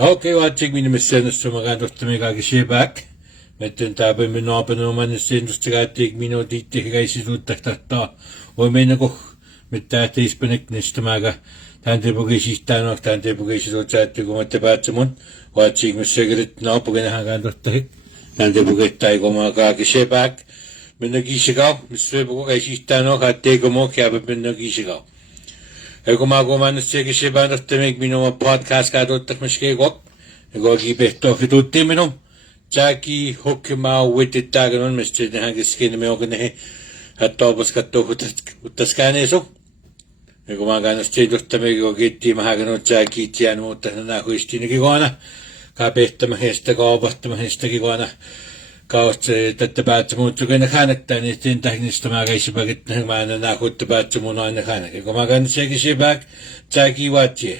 Okay, watching me missens to magandang back. Metten tabe me no abenoman sens to gatig me no dit gaisi tuttakta. O me nago mit that is benek nistamaga. Tante bugishita no tante bugisho chat to go at the batsamon. Watching me cigarette no pugana hangandottek. Tante bugetta gomaga back. Menagishiga, Mr. Bugashita no had take a mock have been nagishiga. Hookimaw-Witt segishibaan to make me know a podcast ka dotak mashkegok. Go keep it to minum. Jackie Hookimaw-Witt taganon Mr. Nagiskin me ogane Attawapiskat First so. Hookimaw state to make go get team hagano Jackie Tiano Tanahustinigona. Capetta Mahesta go but Mahestigona. Kaost that the Batsamon took in the Hanak, then it's in techniques to Magashi Baggett man and I put the Batsamon in the Hanak. Hookimaw shake back, Jackie Watchie.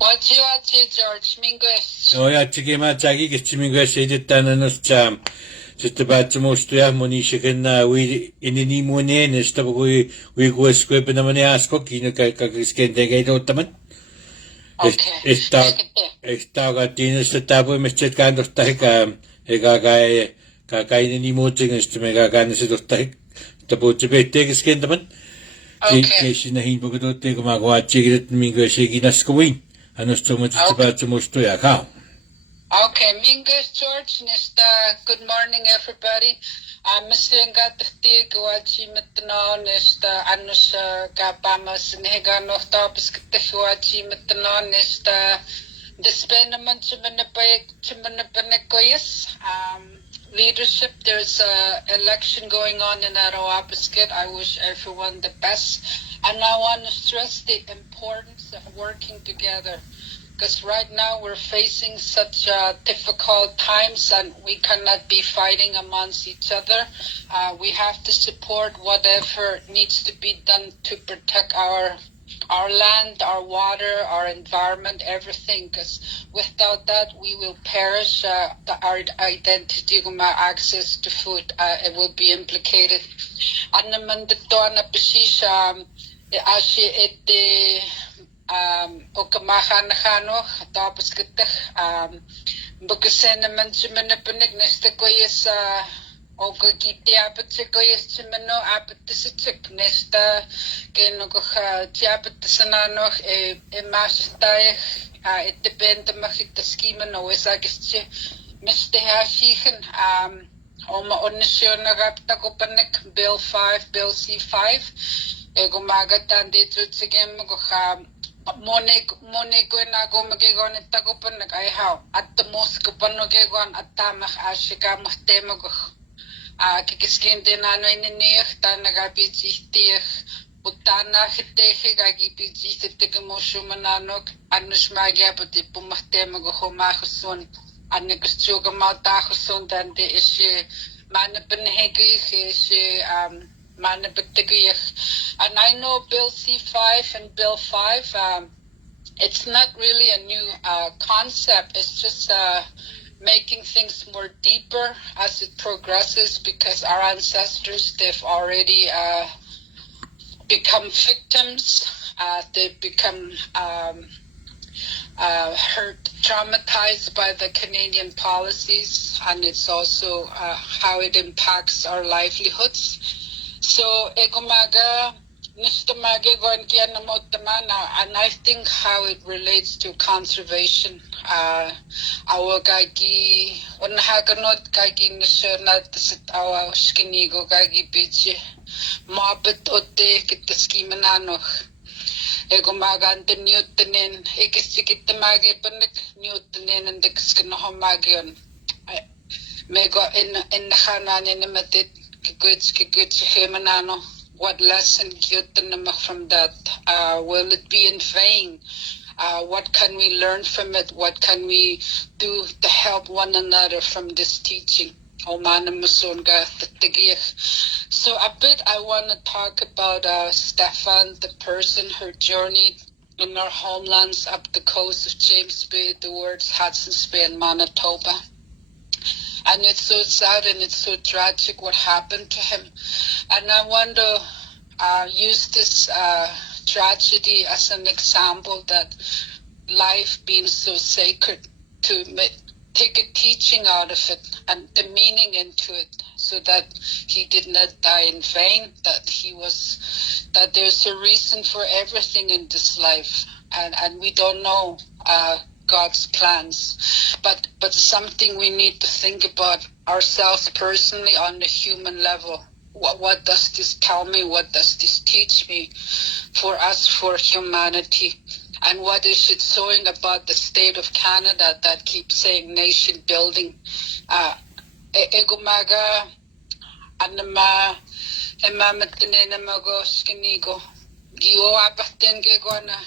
Watchie, George Mingus. Oh, yeah, Chikima Jackie gets Mingus, edit Tananos Jam. Just the Batsamos to have Monisha can we in the Nimone, and stop we go squib in the money ask cookie, no Kakiskin de Gate Ottoman. Okay. It's dog at dinners the table, Mr. Kind of take kakainin ni moting is to make a ganis of take the boat to be take a skindaman. Okay. She na hin book to take my watch it mingo shaking a squeen and us too much about to most to ya cow. Okay, Mingus George, Nesta, good morning everybody. I'm Mr. Ngatati Guachi Metano, Nesta, Anus Gabamas, and Hegano Attawapiskat Metano, Nesta. Disbandment leadership. There's an election going on in Attawapiskat. I wish everyone the best. And I want to stress the importance of working together. Because right now we're facing such difficult times and we cannot be fighting amongst each other. We have to support whatever needs to be done to protect our land, our water, our environment, everything, because without that we will perish. Our identity, our access to food, it will be implicated. Oka gitiapat sa koyas chimano apat sa chik nesta keno ko tiapat sa nanoch mashtay it depende makita skima no esagis Mr. Hashichen oma onisyon na rapta ko panik Bill 5 Bill C5 gumagatan dito sige mo ko Mone ko na go magigon ita ko panik ay how at the most ko panogegon at tamah ashika mahtemo ko kikiskin din ano ininiyah ta nagapitsihtiah utana hittehe gagipitsihtiah mosyo mananok anus magya pati pumahtema go humahusun anigusto ka mautahusun dante isye manapanhegih isye manapatigih. And I know Bill C5 and Bill 5 it's not really a new concept. It's just making things more deeper as it progresses because our ancestors, they've already become victims. They've become hurt, traumatized by the Canadian policies, and it's also how it impacts our livelihoods. So, and I think how it relates to conservation. Our gagi unhaganot gagi nasyonal tasit awa skinigo gagi bichi mabit ote kitaskimananoch. Egumagante Newtonin, ekisikittamagi panik Newtonin and the Skinohomagion. Mego in the Hanan imitate Kiguts Himanano. What lesson from that? Will it be in vain? What can we learn from it? What can we do to help one another from this teaching? So a bit I want to talk about Steffen, the person, her journey in our homelands up the coast of James Bay towards Hudson's Bay and Manitoba. And it's so sad and it's so tragic what happened to him. And I want to use this tragedy as an example that life being so sacred, to take a teaching out of it and the meaning into it, so that he did not die in vain, that there's a reason for everything in this life, and we don't know God's plans, but something we need to think about ourselves personally on the human level. What does this tell me? What does this teach me for us, for humanity? And what is it showing about the state of Canada that keeps saying nation building? Egumaga anama emamatnenamago skinigo gio abatenge gona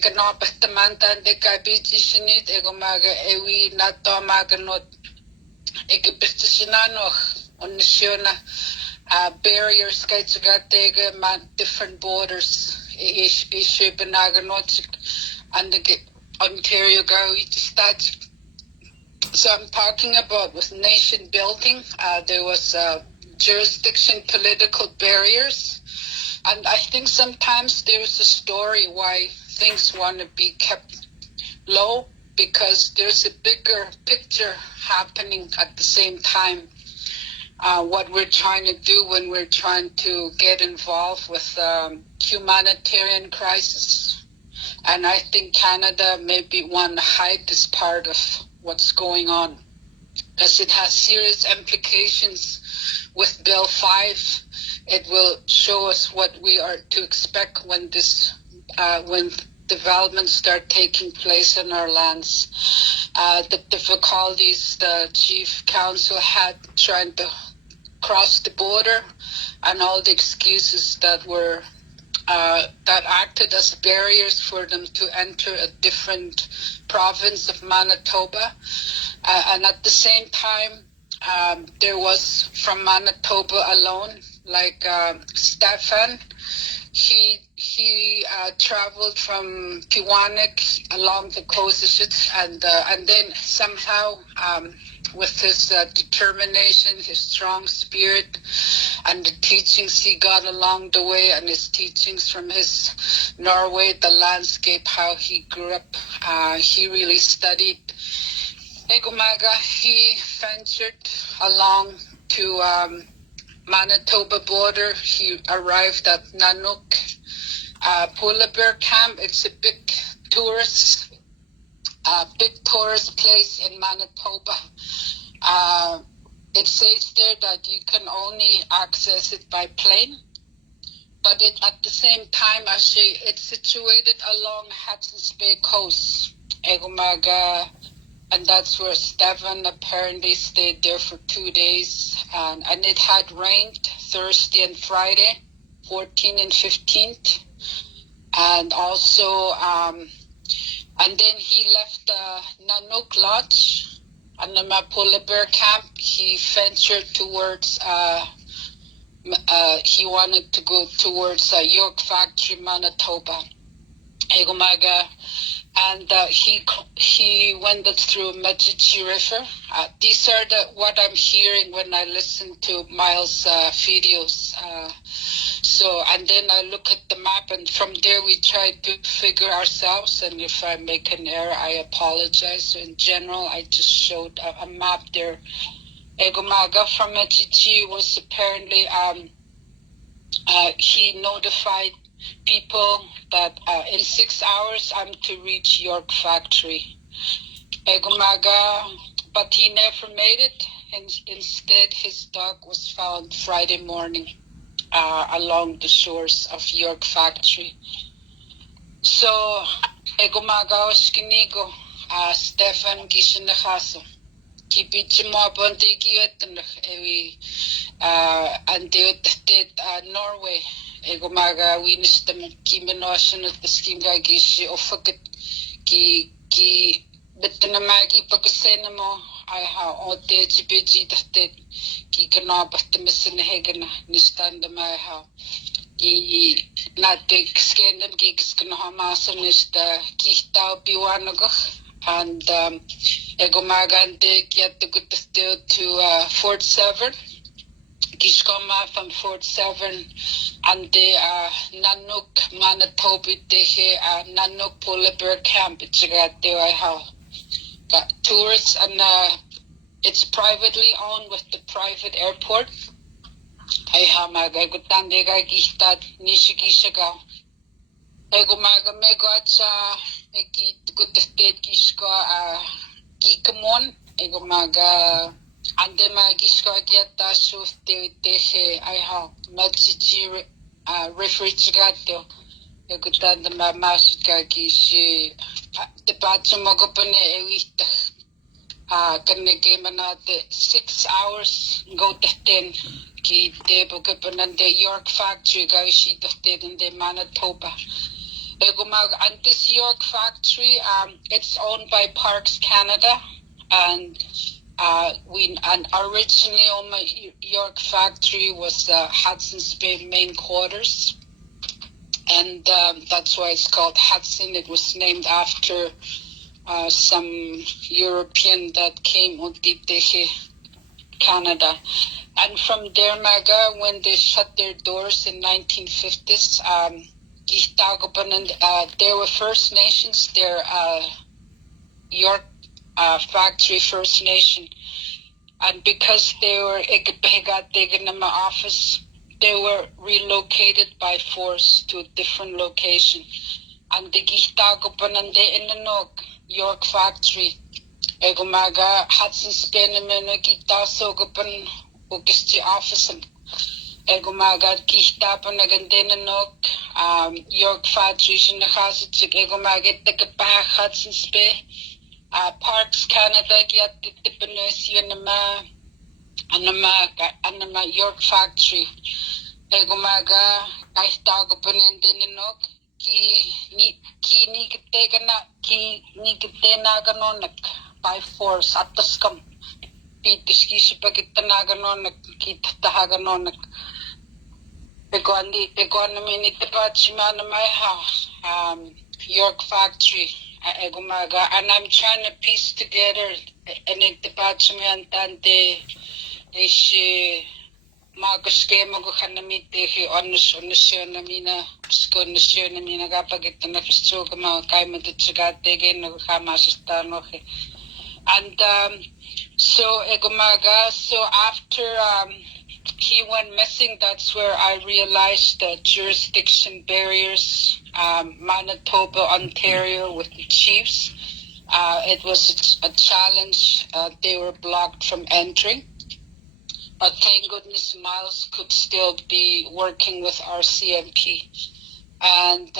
kanapahtamanta de kabijishinit egumaga ewi natomaga not ekipirtishinanoch onishona barriers kaitsugatega man different borders issue benaganot and the Ontario Gawi to start. So I'm talking about with nation building. There was jurisdiction, political barriers, and I think sometimes there's a story why things want to be kept low, because there's a bigger picture happening at the same time. What we're trying to do when we're trying to get involved with humanitarian crisis. And I think Canada maybe want to hide this part of what's going on, because it has serious implications with Bill 5. It will show us what we are to expect when when developments start taking place in our lands. The difficulties the Chief Council had trying to cross the border, and all the excuses that were that acted as barriers for them to enter a different province of Manitoba. And at the same time, there was from Manitoba alone, like Steffen, he traveled from Pewanik along the coast, and then somehow with his determination, his strong spirit, and the teachings he got along the way, and his teachings from his Norway, the landscape, how he grew up, he really studied. Egumaga, he ventured along to Manitoba border. He arrived at Nanook Polar Bear Camp. It's a big tourist place in Manitoba. It says there that you can only access it by plane, but at the same time, actually, it's situated along Hudson's Bay coast, Egumaga, and that's where Steffen apparently stayed there for 2 days, and it had rained Thursday and Friday, 14th and 15th, and also, and then he left Nanook Lodge and the Polar Bear Camp. He ventured towards, he wanted to go towards York Factory, Manitoba, Egumaga, and he went through Majichi River. These are what I'm hearing when I listen to Miles' videos. So, and then I look at the map, and from there we try to figure ourselves, and if I make an error, I apologize. So in general, I just showed a map there. Egumaga from Majichi was apparently, he notified people that in 6 hours I'm to reach York Factory. Egumaga, but he never made it, and instead his dog was found Friday morning along the shores of York Factory. So, Egumaga oskinigo, Steffen Skjøttelvik, Kipichimabontigiet, and Norway. Egumaga winistem kimenoshin at the skimga gishi ofakit ki bitnamagi pakasenamo I ha ote chibiji that ki kanabahtimissin hegana nistanda my ha ki natik skendem gigs kanahamasan is the kihta biwanagach, and Egumaga and get the good to Fort Severn. Kishkoma from Fort Severn, and they Nanook, Manitoba, they Nanook Polar Bear Camp. It's got tours, and it's privately owned with the private airport. I have my Gutandega Gistad Nishigishaga. Egomaga Megacha, Egit good state Gishka Gikamon, Egomaga. And then my Gishka get that shoes they I have Mexici refrigerator. The good and the Masika Gishi the Batsumogopane Evita can the game another 6 hours go to 10 Ki de Bogapan and the York factory Gaishi the state in the Manitoba. And this York factory, it's owned by Parks Canada, and originally on my York factory was Hudson's Bay main quarters, and that's why it's called Hudson. It was named after some European that came on Canada. And from there, when they shut their doors in 1950s, there were First Nations, their York factory First Nation. And because they were office, they were relocated by force to a different location. And the in the York factory, Egomaga Hudson's Bay Gitasogopan Ukisti office. Egomaga Gihtapan again York factory in the house, Egomaga the Hudson's Bay. Parks Canada get the Benusi and the York factory. Egomaga, I talk upon in Dinok, ki Niganagonak by force at the scum. Beat the Skishipagitanagonak, Kit the Haganonak. Economy in the Bachiman of my house, York factory. Egomaga, and I'm trying to piece together and it debates me and Tante is Margaskemo Hanamite on the Shonamina, Skonamina Gapagit and Nefistogama, Kaima de Chagate again, Hamasastanohe. And so Egomaga, so after he went missing, that's where I realized the jurisdiction barriers, Manitoba, Ontario with the chiefs. It was a challenge. They were blocked from entering. But thank goodness Miles could still be working with RCMP. And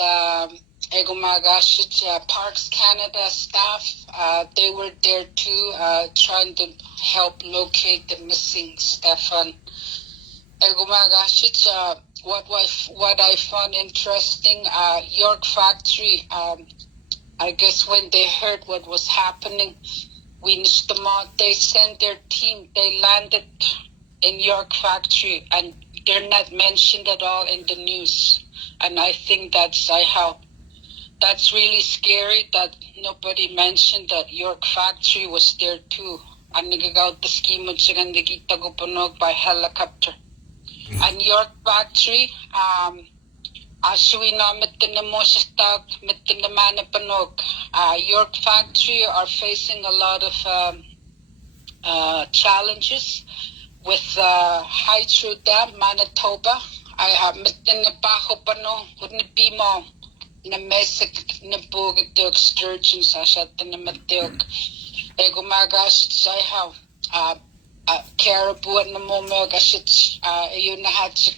Egomagashit, Parks Canada staff, they were there too, trying to help locate the missing Steffen. Egomagashit, what I found interesting, York factory, I guess when they heard what was happening, they sent their team, they landed in York factory, and they're not mentioned at all in the news. And I think that's really scary that nobody mentioned that York factory was there too. And nagagaw the scheme by helicopter. And York factory, York factory are facing a lot of challenges with Hydro Dam, Manitoba. I have mitin na baho pano, couldn't be more na mesik na bugit the excursions I shot in the Matilk. Egomagashits I have caribou and the Momogashits, you know how to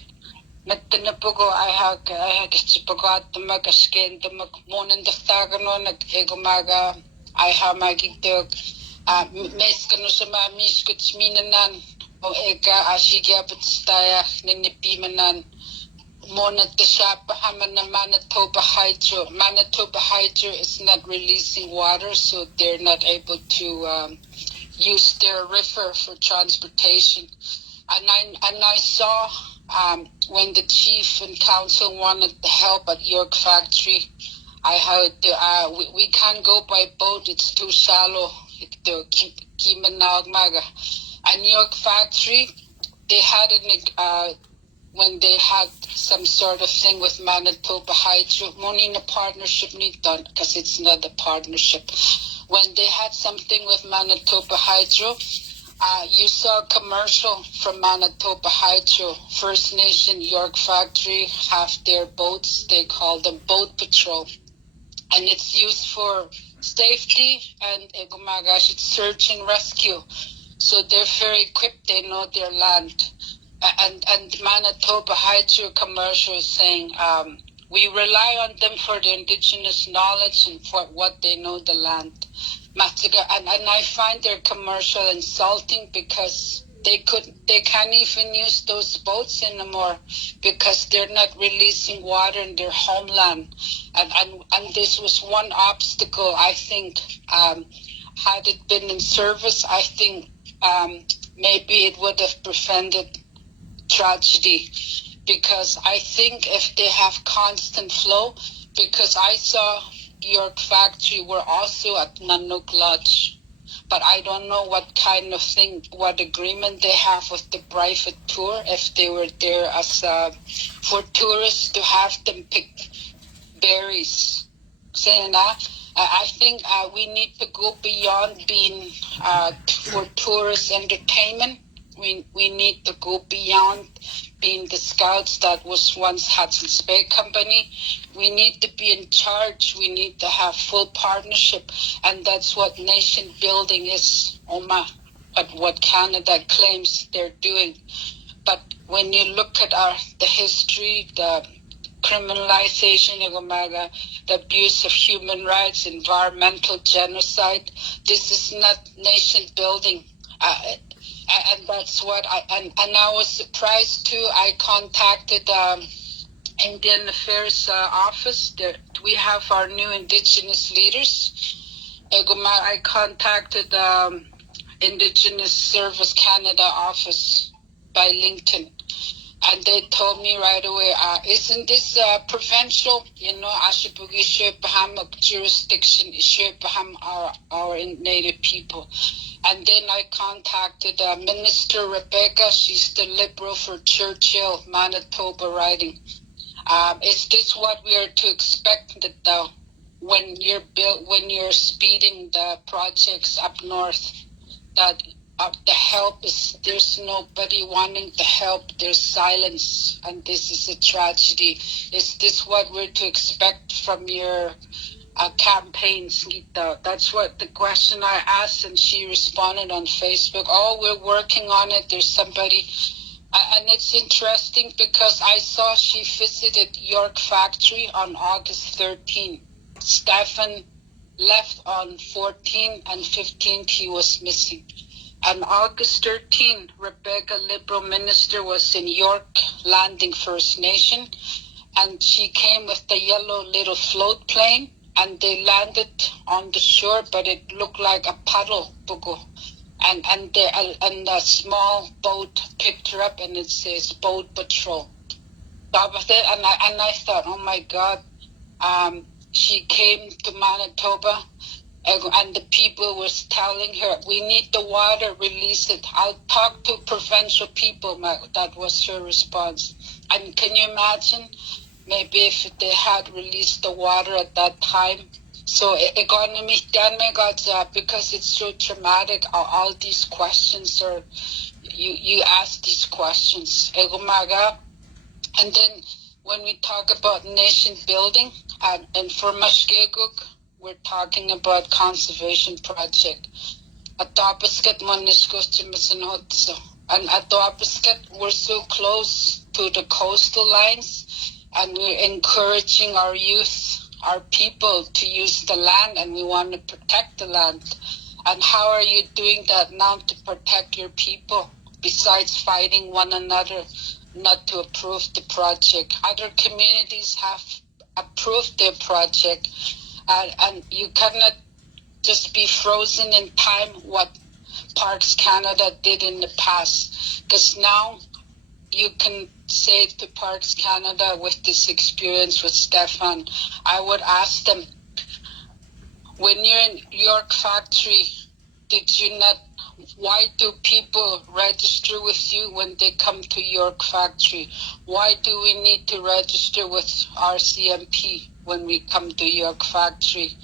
mitin na bugo I have Chipagot the Magaskin, the Macmon and the Thaganon at Egomaga. I have my gitok Meskanusama Miskuts Minanan. O eka ashiga patstaya ninipimanan monat the shop hamana Manitoba Hydro. Manitoba Hydro is not releasing water, so they're not able to use their river for transportation. And I saw when the chief and council wanted the help at York factory, I heard we can't go by boat, it's too shallow. And York factory, they had when they had some sort of thing with Manitoba Hydro, money in a partnership need done because it's not a partnership. When they had something with Manitoba Hydro, you saw a commercial from Manitoba Hydro. First Nation York Factory have their boats. They call them boat patrol, and it's used for safety and it's search and rescue. So they're very equipped. They know their land. And Manitoba Hydro commercial is saying we rely on them for the indigenous knowledge and for what they know the land. And I find their commercial insulting because they can't even use those boats anymore because they're not releasing water in their homeland. And this was one obstacle, I think. Had it been in service, I think maybe it would have prevented tragedy, because I think if they have constant flow, because I saw York Factory were also at Nanook Lodge, but I don't know what kind of thing, what agreement they have with the private tour, if they were there as for tourists to have them pick berries. Saying that, I think we need to go beyond being for tourist entertainment. We need to go beyond being the scouts that was once Hudson's Bay Company. We need to be in charge. We need to have full partnership. And that's what nation building is, at what Canada claims they're doing. But when you look at the history, the criminalization, the abuse of human rights, environmental genocide, this is not nation building. And that's what I was surprised too. I contacted Indian Affairs office. We have our new Indigenous leaders. I contacted Indigenous Service Canada office by LinkedIn, and they told me right away, isn't this provincial? Jurisdiction, our native people. And then I contacted Minister Rebecca. She's the Liberal for Churchill, Manitoba riding. Is this what we are to expect when you're speeding the projects up north? That the help is, there's nobody wanting to help. There's silence, and this is a tragedy. Is this what we're to expect from your campaigns, Gita? That's what the question I asked, and she responded on Facebook. Oh, we're working on it. There's somebody, and it's interesting because I saw she visited York Factory on August 13. Steffen left on 14 and 15th. He was missing. On August 13, Rebecca, Liberal Minister, was in York landing First Nation, and she came with the yellow little float plane. And they landed on the shore, but it looked like a puddle, and a small boat picked her up, and it says boat patrol. That was it, and I thought, oh my God, she came to Manitoba, and the people was telling her, we need the water, release it. I'll talk to provincial people. That was her response. And can you imagine? Maybe if they had released the water at that time. So because it's so traumatic, all these questions are, you ask these questions. And then when we talk about nation building, and for Mashkeguk, we're talking about conservation project. Attawapiskat and Attawapiskat, we're so close to the coastal lines. And we're encouraging our youth, our people, to use the land, and we want to protect the land. And how are you doing that now to protect your people, besides fighting one another not to approve the project? Other communities have approved their project, and you cannot just be frozen in time what Parks Canada did in the past, because now you can say to Parks Canada, with this experience with Steffen, I would ask them, when you're in York Factory, did you not why do people register with you when they come to York Factory? Why do we need to register with RCMP when we come to York Factory?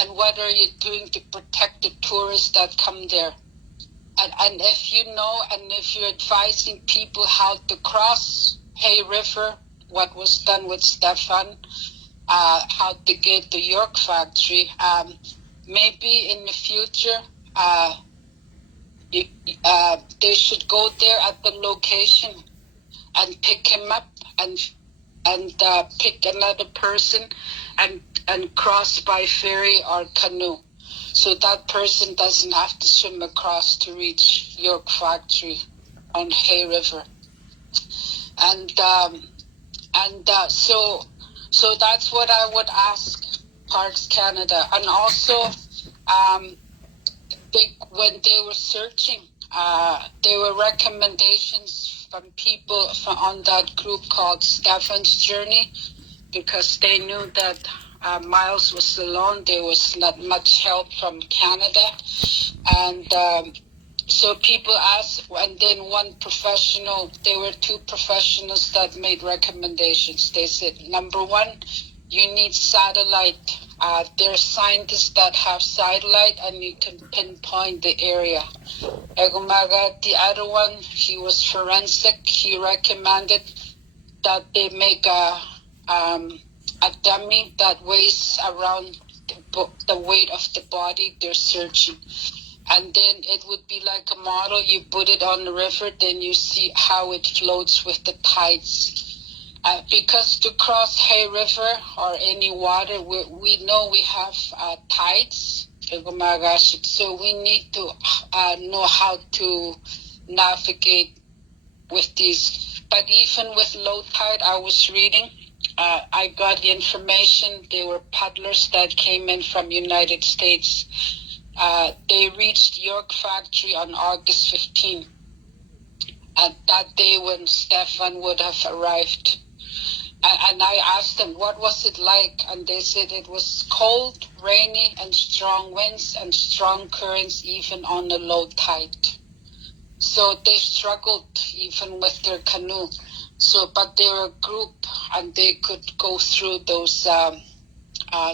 And what are you doing to protect the tourists that come there? And if you know, and if you're advising people how to cross Hay River, what was done with Steffen, how to get to York Factory, maybe in the future, they should go there at the location and pick him up and pick another person and cross by ferry or canoe. So that person doesn't have to swim across to reach York Factory on Hay River. So that's what I would ask Parks Canada. And also, when they were searching, there were recommendations from people on that group called Steffen's Journey, because they knew that Miles was alone. There was not much help from Canada. And so people asked, and then there were two professionals that made recommendations. They said, number one, you need satellite. There are scientists that have satellite and you can pinpoint the area. The other one, he was forensic. He recommended that they make a dummy that weighs around the weight of the body they're searching. And then it would be like a model. You put it on the river, then you see how it floats with the tides. Because to cross Hay River or any water, we know we have tides. So we need to know how to navigate with these. But even with low tide, I was reading, I got the information. There were paddlers that came in from United States. They reached York Factory on August 15, that day when Steffen would have arrived. And I asked them, what was it like? And they said it was cold, rainy, and strong winds and strong currents even on a low tide. So they struggled even with their canoe. But they were a group and they could go through those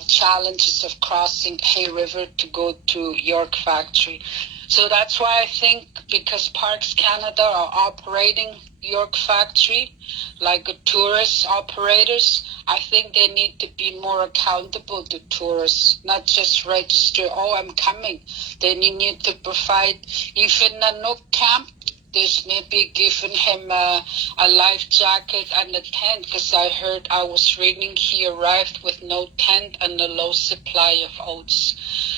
challenges of crossing Hay River to go to York Factory. So that's why I think, because Parks Canada are operating York Factory like a tourist operators, I think they need to be more accountable to tourists, not just register, I'm coming. Then you need to provide, even a no camp, there's maybe giving him a life jacket and a tent, because I was reading he arrived with no tent and a low supply of oats.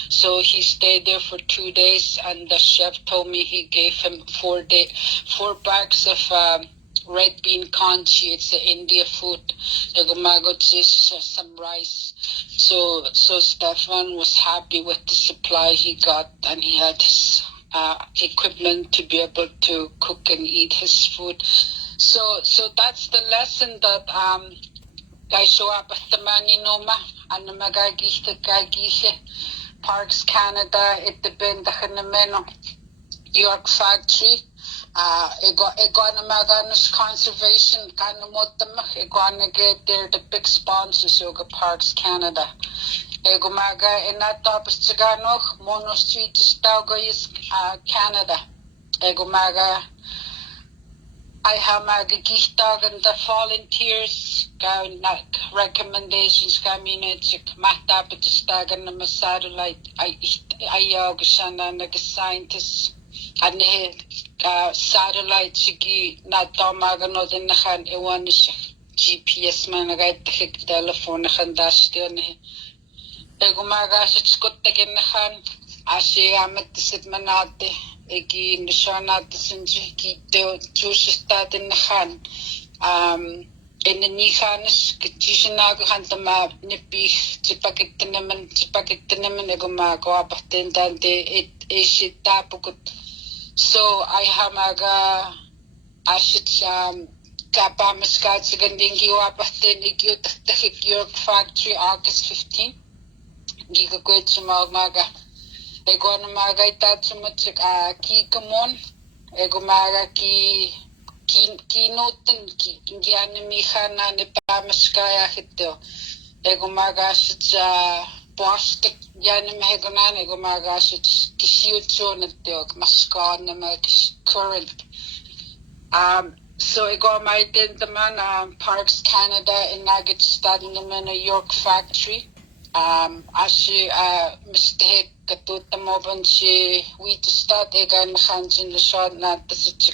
So he stayed there for 2 days, and the chef told me he gave him 4 bags of red bean congee. It's the India food. Some rice. So Steffen was happy with the supply he got, and he had his equipment to be able to cook and eat his food. So that's the lesson that Parks Canada, it depends on York Factory. Conservation they're the big sponsors of Parks Canada. Attawapiskat Mono Street Canada. I have the volunteers recommendations satellite scientists and satellite GPS telephone in the Nihanis, Kitishinago Hantama, Nipi, Chipakitinaman, Egomago, but then it is it tapukut. So I hamaga, I should Kapamiskat, Gandingi, Wapatin, the York Factory, August 15. Gigaquit Maga. ego na maga itatsumutsik kikamon, ego maga kinoten kingianimiha ne pamaskaya hito, ego maga shitsa plastic yanimhegonan, ego maga shits kisiutsonetio, maskan na current. So I got my identiman Parks Canada in Nugget studying in a York factory. Ashi mistake katuta moban si we to start egan hanjin the shot not the such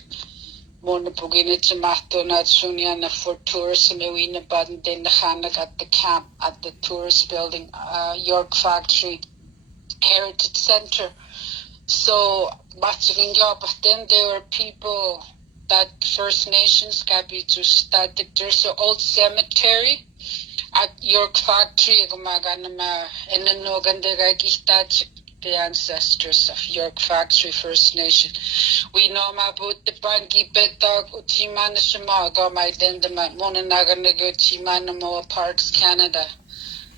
mona puginit mato not sunia for tourists and we in a button then the hanak at the camp at the tourist building York factory heritage center. So watching job but then there were people that First Nations got be to start there's an old cemetery at York factory the ancestors of York factory First Nation. We know about the bangi betog utimana shama go my dendama monanaga chimana mo Parks Canada.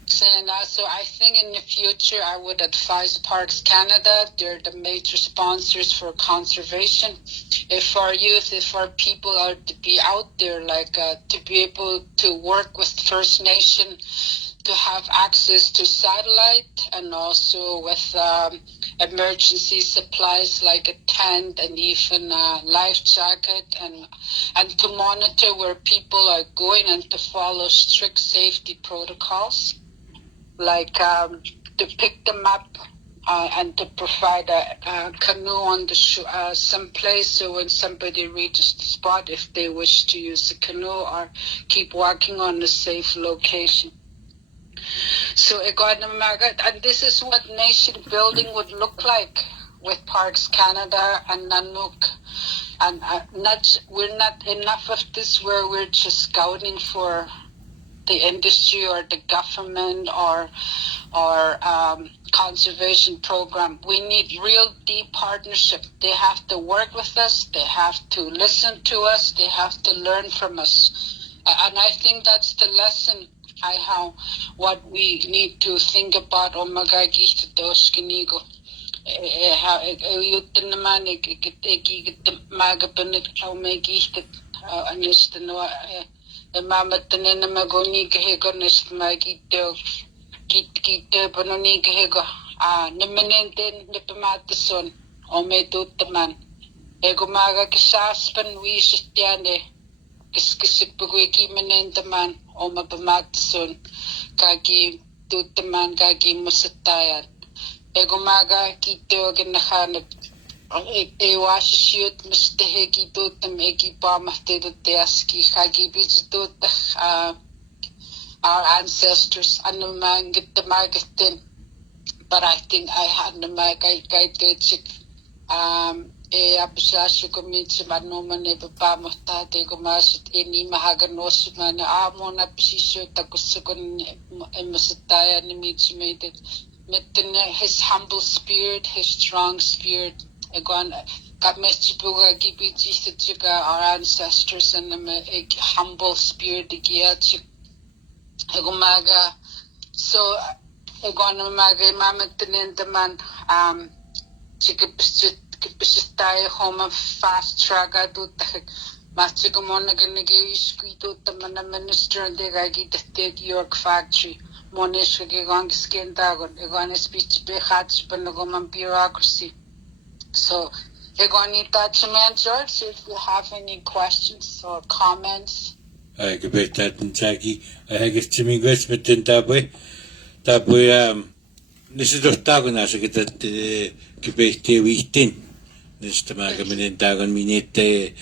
So I think in the future I would advise Parks Canada. They're the major sponsors for conservation. If our youth, if our people are to be out there, to be able to work with First Nation, to have access to satellite and also with emergency supplies like a tent and even a life jacket and to monitor where people are going and to follow strict safety protocols. To pick them up and to provide a canoe on the some place so when somebody reaches the spot, if they wish to use a canoe or keep walking on a safe location. So and this is what nation building would look like with Parks Canada and Nanook. And we're not enough of this where we're just scouting for the industry or the government or conservation program. We need real deep partnership. They have to work with us. They have to listen to us. They have to learn from us. And I think that's the lesson what we need to think about. Omagagi doskinigo. Naman Mama Tanena Magoni Kahego Nestmagito Kit Bononi Kahego Nemanenten Nipamatason Ome Dutaman Egomaga Kisaspan Wishistiane Kiskisipugiki Menentaman Oma Pamatason Kagi Dutaman Kagi Musatayan Egomaga Kito Ganahanat shoot Mr. Hegi do the Megi bomb after the deski Hagi beach do our ancestors and the man get the market in. But I think I had the market guide Absashu commits but no man ever Bamata take a mass at any Mahaganosman Amon Absisho Takusukun and Masataya and meets made it. His humble spirit, his strong spirit. Again, our ancestors and a humble spirit. So, home fast track. Minister and the York factory. Monish skin dagon, speech bureaucracy. So, George, if you have any questions or comments. I could bet that in Jackie. I guess Jimmy West with the Tabwe, this is the Tagonas, I get that Kibete weekend. This the Magamin Dagon Minute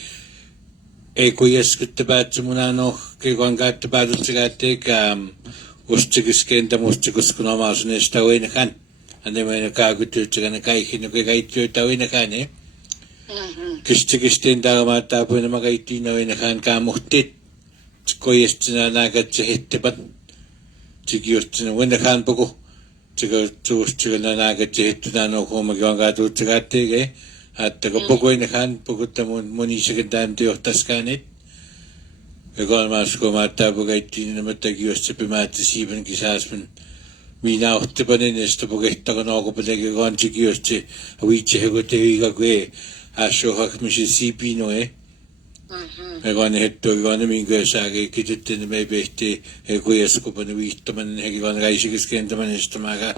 Equias get the Batsumunano, Kegon got the battle to take Ustikiskin, the Mustikuskunomas and Estawin. And then when a cargo to and a guy in a great Tawinakan, eh? Kistikistin Dagamata, when a Magaitino in a hand camutit, Koyestina Naga to hit the button, to give to win the handbook, to go to Naga to hit to Nano Homaganga to Tagate, eh? At the Bogo in the hand, Poguta Monisha Dam de Tascanit. The Golmasco Mata Bogaitin, the Matagios Tipimatis, even his husband. Minä ottapanen näistä puhetta naakopelege kansikiösti avitse hekoteriga kue ashohakmisi sipinoe. Hegan hettoigan minkä saage kititten me behti hekoeskopane viittaman hegan reisikeskentämän estämäga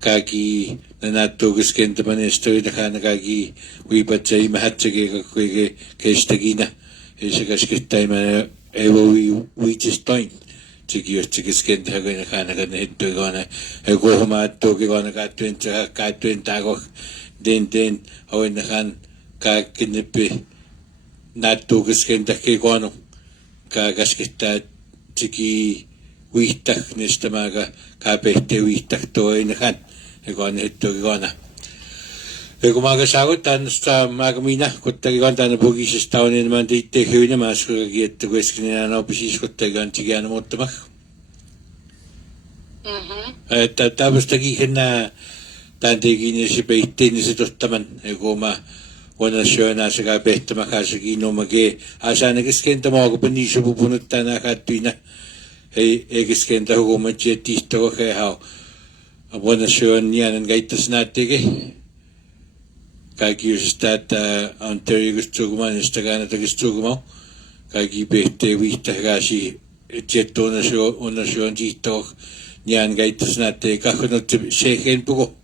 kaikki nanattukeskentämän estäydähän kaikki viipatsei mähätsege kaikki kestagina eskäskettäimä evo viitsistain Tsikiyötsikiskentä hakoina kaanakan hettoigana hekohmaattuukigana kaattuin tago den hoinakan kaikkinippi naattuukiskentä kigonu kaakaskettaa tsiki viihtahnistämäga kaapehte viihtahtoinakan hekon hettoigana Kun mä saavuin tänne, mä minä kuitenkin tänne pugisesta on niin mä tiedän hyvin mä suorakin että kuitenkin enää oppisis kuitenkin tiedän muuttamaan. Että tämmöistäkin enää tämän tekin se peittiin se tottaman kun mä voin syödä sekä pehtämään kansakin omakin asana keskentä maakupan niin se pupunut tänään kattuina ei keskentä huomattu että tihtoa hau voin syödä niin käyttäisi näettekin. Kaikki just että Ontario-Kustukumanista Kanada-Kustukumaa. Kaikki pehtee viihtahkaasi, että onnasjoon tiihtoa nian käyttäisi näette kahdenot sehen puhu.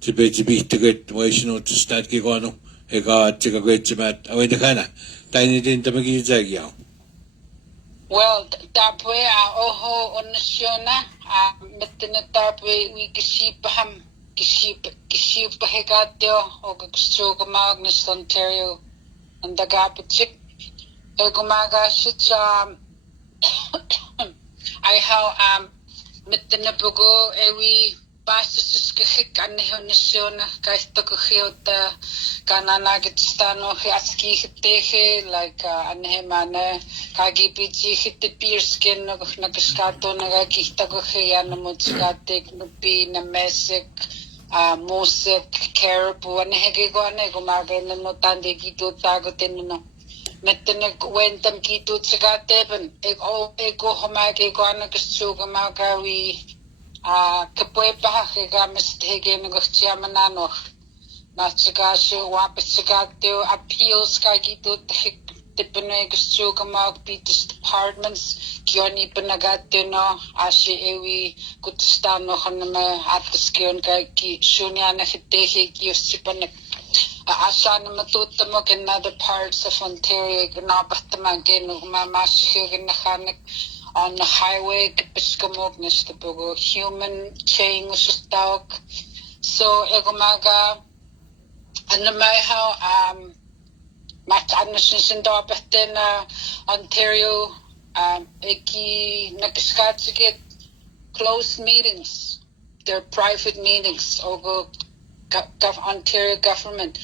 Se peitsi viihtäköt, voisin ottaa stätki koonu, eikä aatsekä koetsemät, avointa kana. Taini tintämäkin säkiä. Well, tapue oho onnasjoona, mettene tapue viikisiipaham. Kishipa hegatio Hooga-Kustukumaa-Witt Ontario and the Gapachik Egumaga-shit I how mitna bugo ewi basis-skihik anihonisiona kaistokuhiota kananagitstano hiaski hitehe like anihemane kagipiji hitte pirskin nagaskato nagakihtakuhiyanamutskatek nupi namesik musik caribou anihegigone gumagana no tande gitu tagotin Mettene wentam gitu tsagateban ego homage gona Kustukumaa wi kapoepa hega mistake negociamanano natsigasho wapisagateo appeals ka gitu tipene Kustukumaa Beach departments kioni panagateno ashi ewi kutstano haname atskion ka ki shunyana hitehe kiusipanek Asana matutamo in other parts of Ontario gnabahtama gnamashignachanic on the highway kapiskamognis the bugo human chain usustawk so egomaga anamaiha mat annasin dabahtena Ontario eki nakaskatsiget closed meetings they're private meetings over Ontario government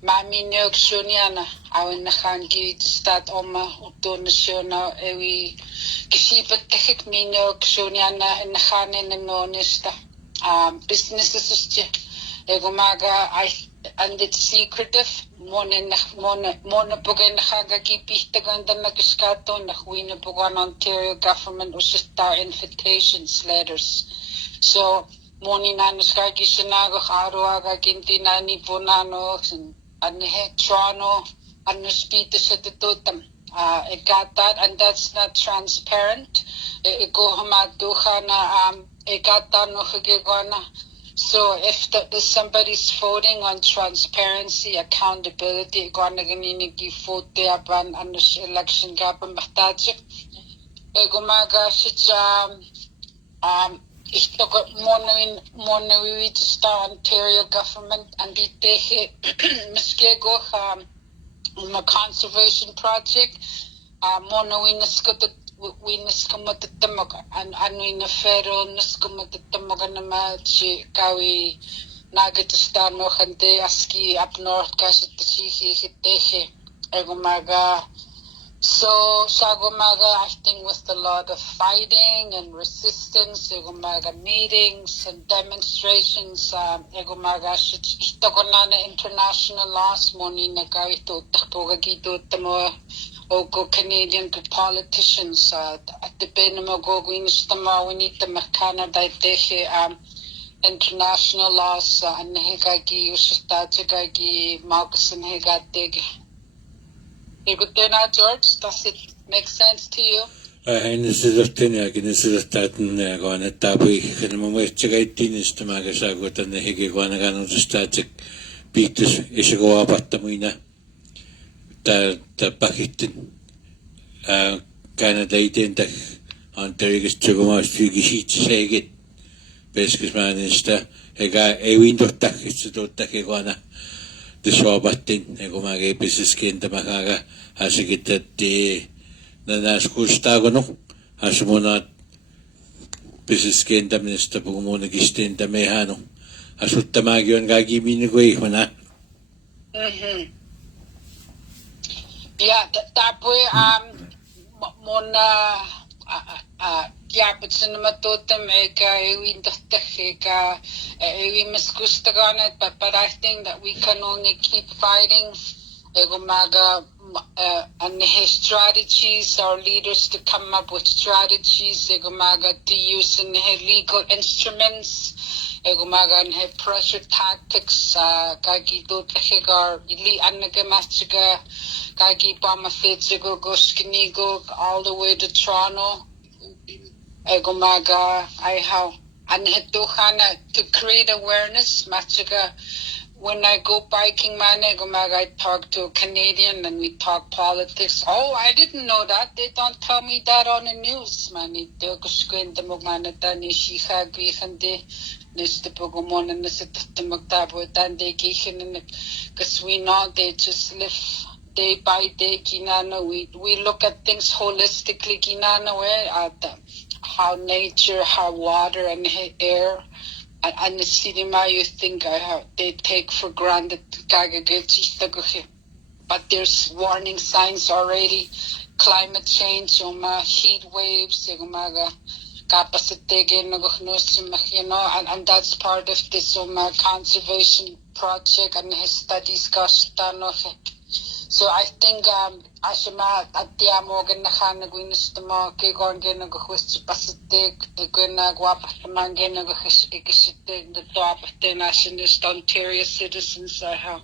Maminok Shuniana awin nakhangi stat oma utonasiona ewi kisipat tehik minok Shuniana nakhanen nonista businesses usti egomaga and it's secretive mona pogen nakhaga kipihtagan nakiskato nakhwina pogan Ontario government usista invitations letters so Moni nanuskagi sinago haruaga kinti nani ponano anhe Toronto anuspita sa tututam it got that and that's not transparent it go hamaduha na it got that no hagigona so if somebody's voting on transparency accountability gonna ganini gi vote apan anus election gapan bahtajik egomaga sija Ito monuit sta Ontario government and itehe miskego a conservation project winiskamatatamog anuina fero niskamatatamog na chi kawi nagatastano hante aski up north kasi tasihi hitehe egomaga So, Sagomaga, I think with a lot of fighting and resistance, Sagomaga meetings and demonstrations, Sagomaga, Itogonana international laws, Moni Nagawito, Takogagito, Tamo, Ogo Canadian politicians at the Benamago Winstama we need the Canada Dehe international laws and Hegagi Ushtatagagi Marcus and Hegateg. You good day now, George? Does it make sense to you? En sidottineakin sidottaatun neagoan taapui kanama muistagaitin istamagasaago tanne hegiguana kanusustaatik piitus isagoapattamuina ta pakittin Canada itentag anterigas tsugumaastugisiitsegit peskismaanista hega ewindottak itsutottak hegana desoabattin egumage pisiskentamakaga hasigitatti nanaskustagono hasumonat pisiskentamnista pugumonagistentame asuttamagion gagiminiguihmana. Yeah, that way mona Yapatsinamatotam eka ewindottak ewimiskustagonet, but I think that we can only keep fighting. Egumaga and his strategies, our leaders to come up with strategies, Egumaga to use in legal instruments, Egumaga and pressure tactics, Gagi Dotahigar, Ili Anagamachiga, Gagi Bamafetsigo, Goskinigo, all the way to Toronto, Egumaga, I have, and Hituhana to create awareness, Machiga. When I go biking, I talk to a Canadian and we talk politics. Oh, I didn't know that. They don't tell me that on the news, man. Because we know they just live day by day. We look at things holistically, at how nature, how water and air. And the cinema, you think they take for granted, but there's warning signs already. Climate change, heat waves, and that's part of this conservation project and his studies. So I think Ashima at the Amogan Nahanagwinistamo, Gigorgan Pasite, Guna Guapamangan the top of the nationalist Ontario citizens have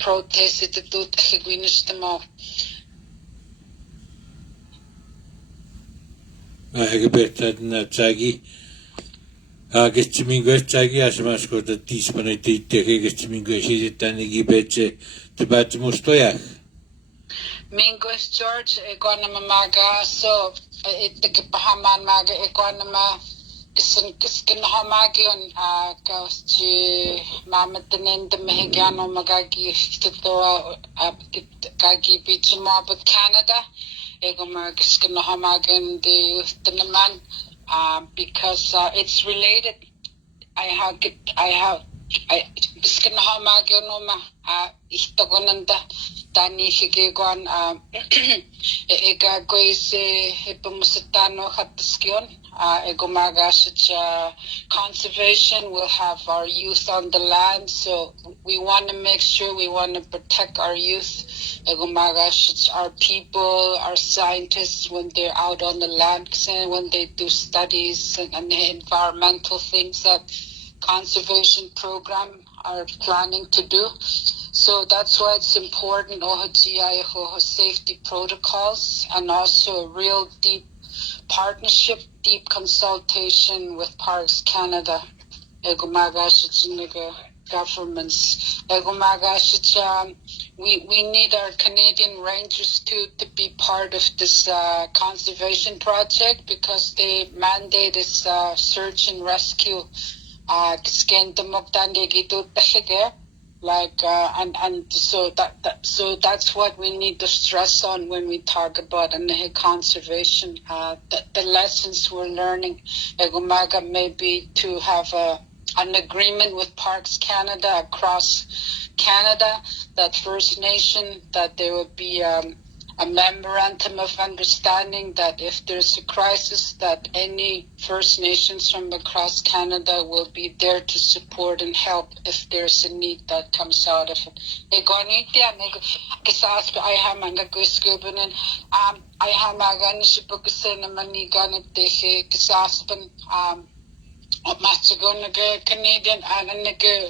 protested to do the Higuinistamo. I bet that Natagi. Gets me good, Tagi, as much got the teaspoonity, gets me good, he's it, and he betche to Batmustoya. Mingus George, Egonamaga, so it the Bahaman Maga, Egonama, Skinhamagion, goes to Mamatanin, the Mehigano Magagi, Gagi Bichima, but Canada, Egomag Skinhamagan, the Naman, because it's related. I Skinhamaganoma, Istagonanda. Dani Higegon Ega Goise Hipamusatano Hataskion Egomaga such conservation. We'll have our youth on the land, so we want to make sure we want to protect our youth. Egomaga such our people, our scientists when they're out on the land, when they do studies and the environmental things that conservation program are planning to do. So that's why it's important, safety protocols, and also a real deep partnership, deep consultation with Parks Canada, governments. We need our Canadian Rangers to be part of this conservation project because they mandate this search and rescue. So that's what we need to stress on when we talk about conservation. The lessons we're learning, maybe to have an agreement with Parks Canada across Canada, that First Nation, that there would be a memorandum of understanding that if there's a crisis, that any First Nations from across Canada will be there to support and help if there's a need that comes out of it. I Canadian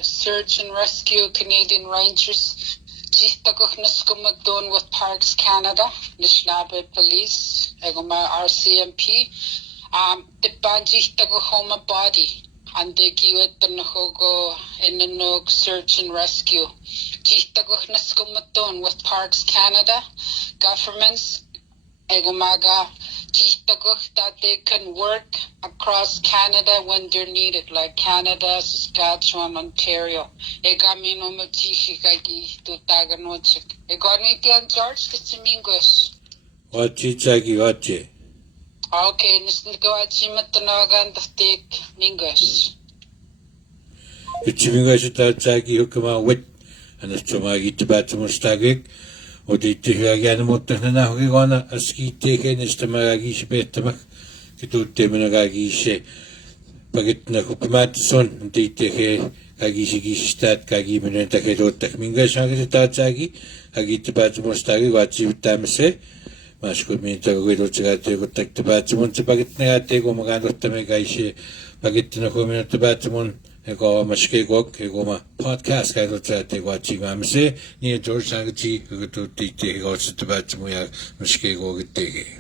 Search and Rescue, Canadian Rangers, Jistagoknaskumadon with Parks Canada, Nishnabed Police, Egoma RCMP, the Banjistagokoma body, and the Giwet the Nahogo in the Nog Search and Rescue. Jistagoknaskumadon with Parks Canada, governments, Egomaga, that they can work across Canada when they're needed, like Canada, Saskatchewan, Ontario. Egamino Matichikagi to Taganochik. Egonitian George, Kissimingush. Watchi, Jackie, watchi. Okay, Nisnikoachimatonagan the state Mingush. Chimingush at Jackie Hookimaw-Witt, and the Chomagi Tibatumustagik. Og det her måtte na hogona askite nesta magagi betama kitute menagagi she pagetna Hookimaw-Witt det her kagi stat kagi menenta kedotak minga shangit tatsagi agit batmostagi wachi tamse masko minta godo tsagate gotak batmon pagetna ate go magando tamegai she pagetna hominata batmon Ego mashke gok ego podcast kaito tsate watching amse ni George Nakogee go to tite go sit bat mo ya mashke go gite